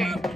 Hey.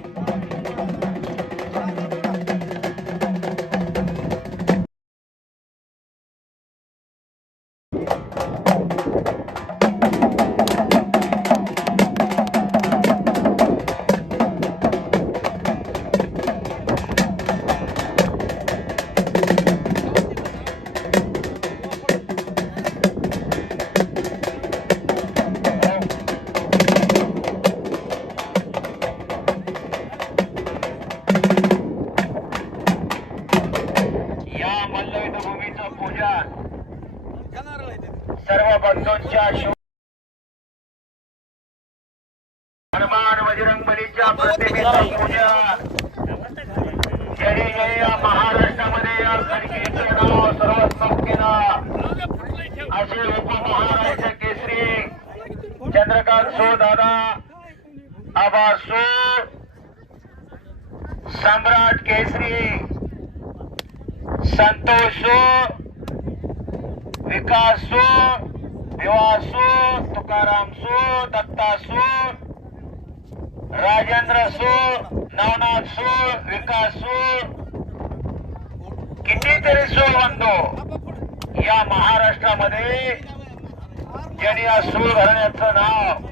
पूजा. जरी जरी या महाराष्ट्रामध्ये या खडकीचं नाव सर्वस्व केलं असे उपमहाराष्ट्र केसरी, चंद्रकांत सो दादा आबा सो, सम्राट केसरी, संतोष सो, विकास सो, तुकाराम सो, दत्ता सो राजेंद्र सो नवनाथ सो विकास सो कितीतरी सो म्हणतो या महाराष्ट्रामध्ये ज्यांनी या सूर घराण्याचं नाव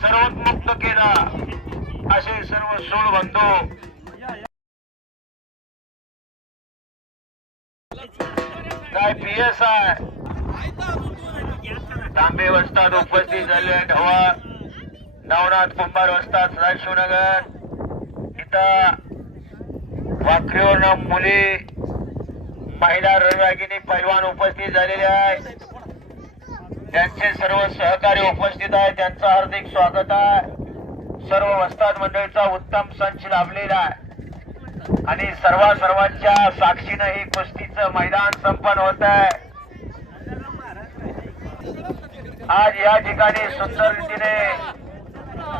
सर्वोत्मुक्त केला. असे सर्व सूळ बंधू काय पी एस आय तांबे वस्तात उपस्थित झाले ढवा नवनाथ कुंभार वस्तात सदाशिवनगर इथं वाखरीवरनं मुली महिला रणरागिनी पैलवान उपस्थित झालेले आहे त्यांचे सर्व सहकारी उपस्थित आहे त्यांचं हार्दिक स्वागत आहे. सर्व वस्ताद मंडळीचा उत्तम संच लाभलेला आहे. आणि सर्व सर्वांच्या साक्षीनं ही कुस्तीचं मैदान संपन्न होत आहे. आज या ठिकाणी सुंदर रीतीने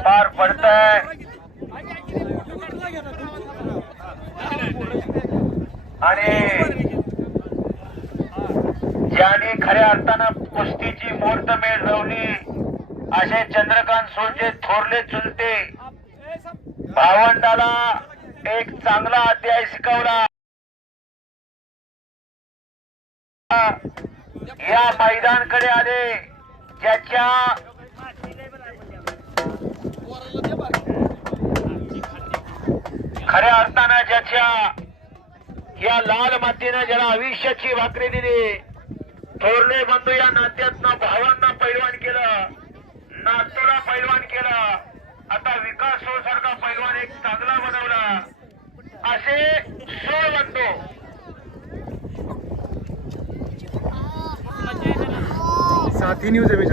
पार पडत आहे आणि ज्याने खऱ्या अर्थानं कुस्तीची मुहूर्तमेळ रवली असे चंद्रकांत सोळचे थोरले चुलते भावंडाला एक चांगला अध्याय शिकवला. या मैदानकडे आले ज्याच्या खऱ्या अर्थानं ज्याच्या या लाल मातीनं ज्याला आयुष्याची भाकरी दिली थोरले बंधू या नात्यातनं भावांना पैलवान केलं नातूला पैलवान केलं आता विकास सो सारखा पैलवान एक चांगला बनवला. असे सोळ बंधू. साथी न्यूज आहे मी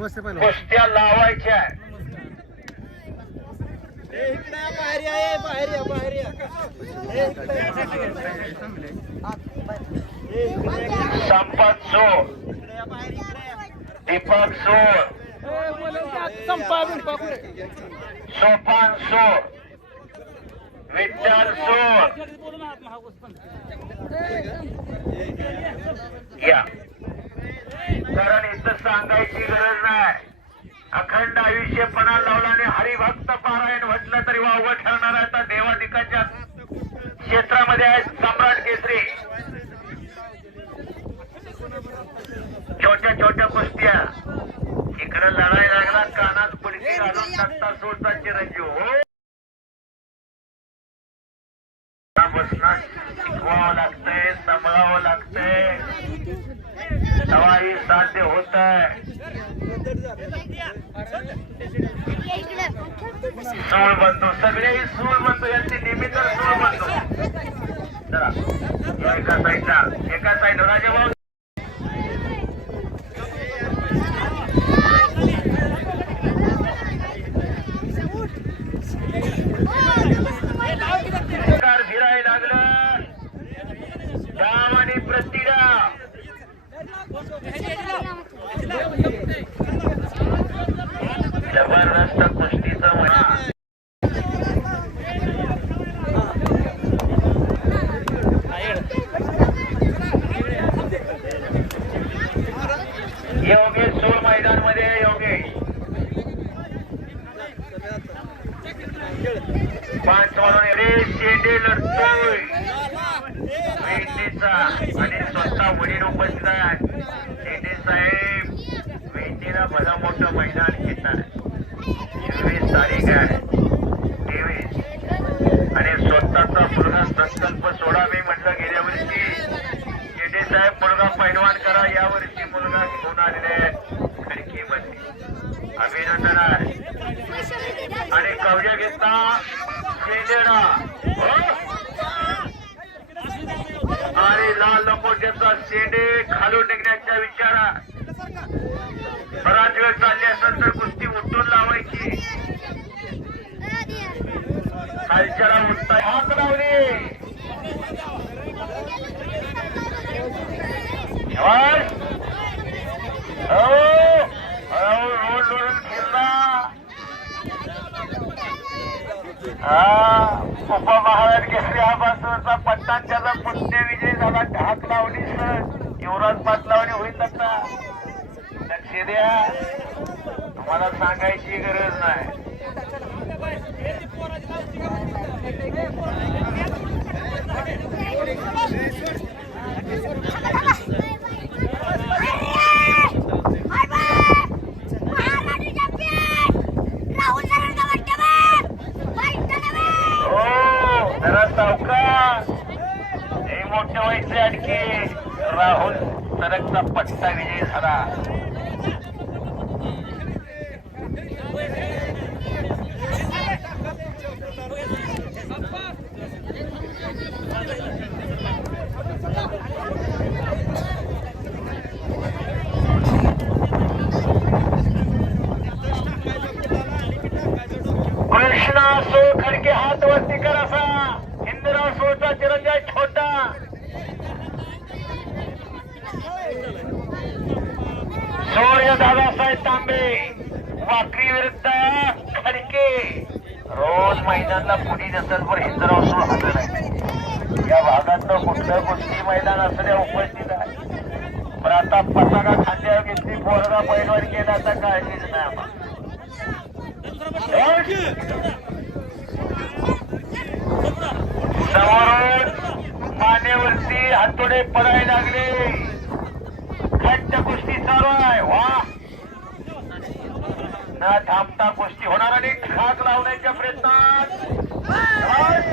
कुस्त्या लावायच्या. संपत सोड दीपक सोड सोपान सोड विठ्ठल सोड या. कारण इथं सांगायची गरज नाही. अखंड आयुष्यपणा लावला आणि हरिभक्त पारायण म्हटलं तरी वावगं ठरणार आता देवाधिकाच्या क्षेत्रामध्ये आहे सम्राट केसरी. छोट्या छोट्या कुस्त्या. इकडे लढाई लागला कानात पुडकी घालून टाकता सोडता चिरंजीव. हो. बसणार शिकवावं लागतंय तेव्हा ही साध्य होत आहे सूळ बंधू सगळेही सूळ बंधू यांची तर सूळ बनतो चला एका साईडला एका side Rajebhau car Yeah, yeah. आणि कवजे घेता शेंडेडा आणि लाल लंगोट्याचा शेंडे खालून निघण्याच्या विचारात बराच वेळ चालली असेल तर कुस्ती उठून लावायची. खालच्याला उठता हात लावली हो. हो, रोड उपमहाराज केसरी हा बाजूचा पट्टा त्याचा पुण्य विजय झाला. ढाक लावली सर. युवराज पाटलावणी होईल आता. लक्ष द्या. तुम्हाला सांगायची गरज नाही. कृष्णा सो खडके हात वरती कर असा. इंदिरा सोचा चिरंजीव छोटा. सूर्य दादासाहेब तांबे. वाकरी विरुद्ध खडके. रोज मैदानला पुढी नसेल पण इंदिरा सो हजर आहे या भागातलं कुठलं कुठली मैदान असल्या उपस्थित आहे? पण आता पताका खांद्यावर घेतली पोरगा पैलवान केला तर काळजीच नाही आम्हाला. समोरून मानेवरती हातोडे पडायला लागले. घट्ट कुस्ती चालू आहे. वा. न थांबता कुस्ती होणार आणि खाक लावण्याच्या प्रयत्नात. शाबास.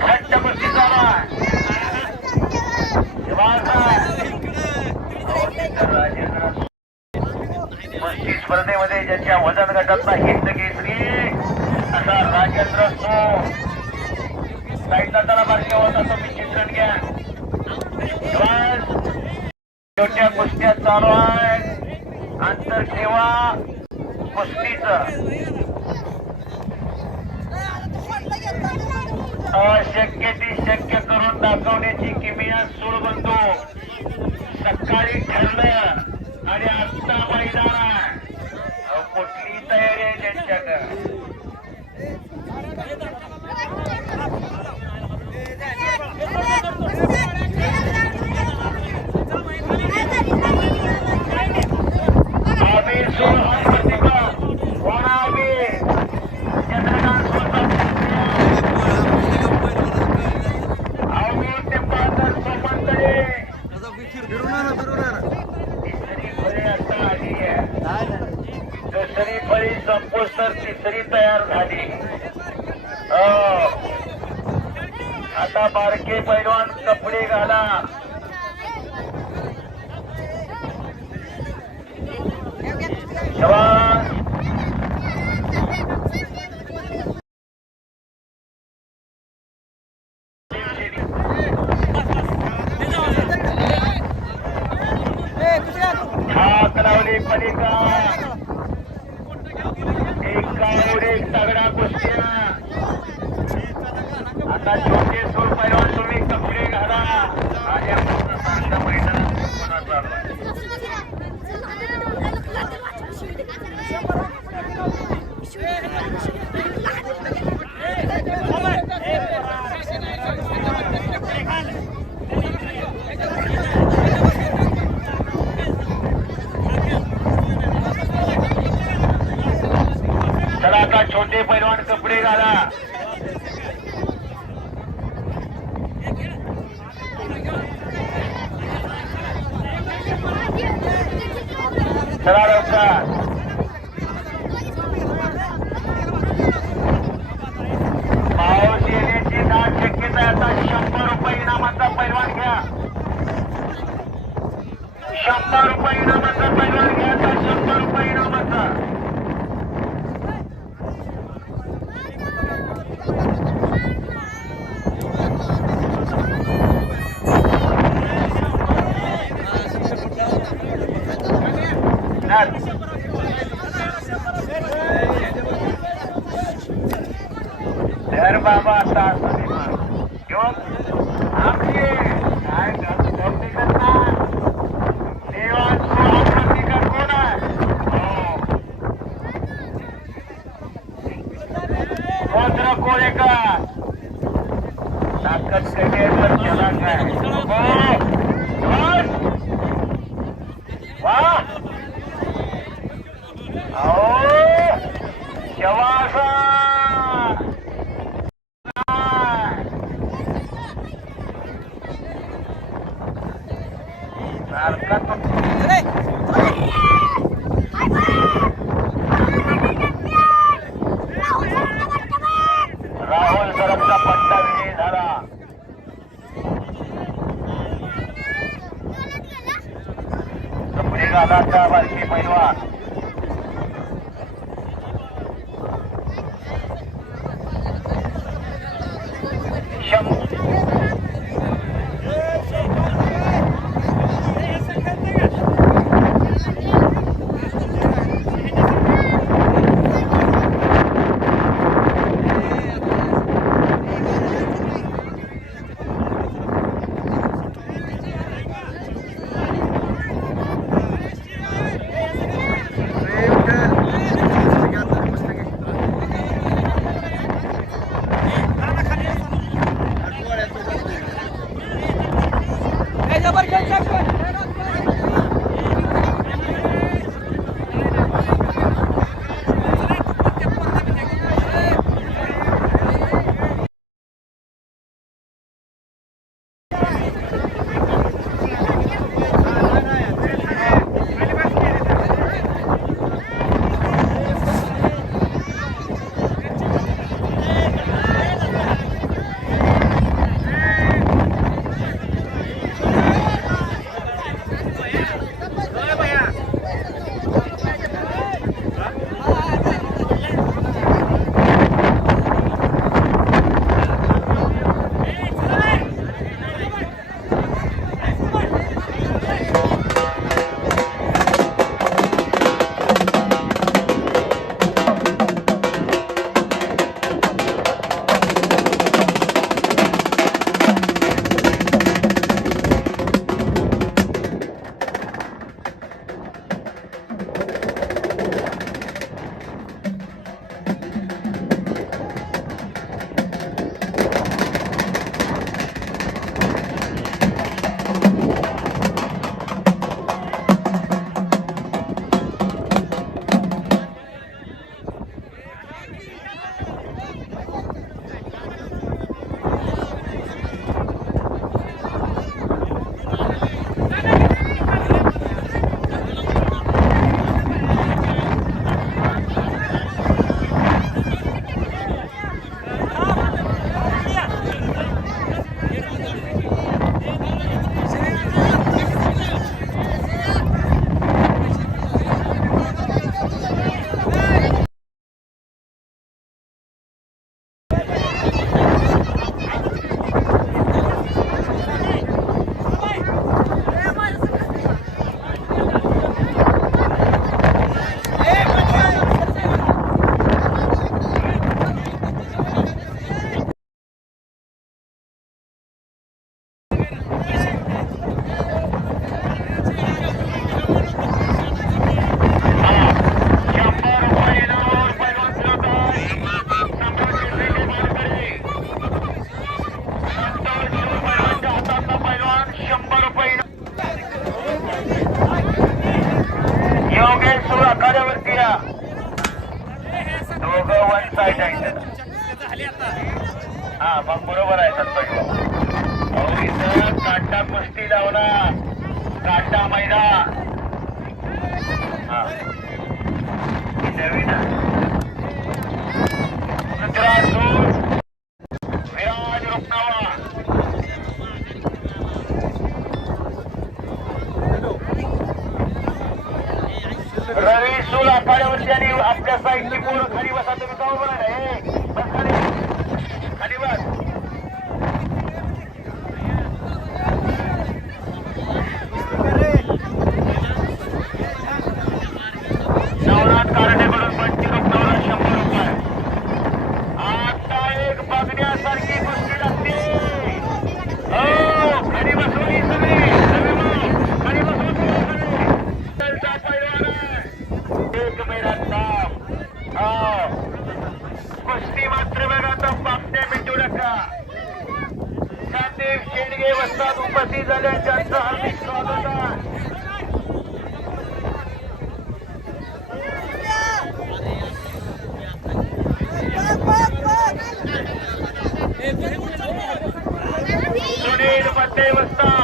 घट्ट कुस्ती चालू आहे शाबास आहे. राजेंद्र कुस्ती स्पर्धेमध्ये ज्यांच्या वजन गटातला हिंद केसरी असा राजेंद्र सो साईडला त्याला बारक्या होत तो मी चित्रण घ्या. छोट्या कुस्त्या चालू आहे अंतर ठेवा. कुस्तीच. अशक्य ती शक्य करून दाखवण्याची किमिया सूळ बनतो सकाळी ठरलं आणि आत्ता मैदान आहे अहो, कुठली तयारी आहे त्यांच्याकडे आम्ही सूळ हा प्रतिभा कोण आम्ही चंद्रकांत स्वतः आता बारके पैलवान कपडे घाला. जवान! सारखा तो दोघं वन साईड आहे हा मग बरोबर आहे. सत्तर काटा कुस्ती लावला काटा मैदा हा नवीन सूर साईडची पोरं खाली बसा तुम्ही जाऊ बरं नाही बस खाली. खाली बस. नवनाथ कारणे प्रगती झाल्याच्या हार्दिक स्वागत आहे सुनील पटेवस्ता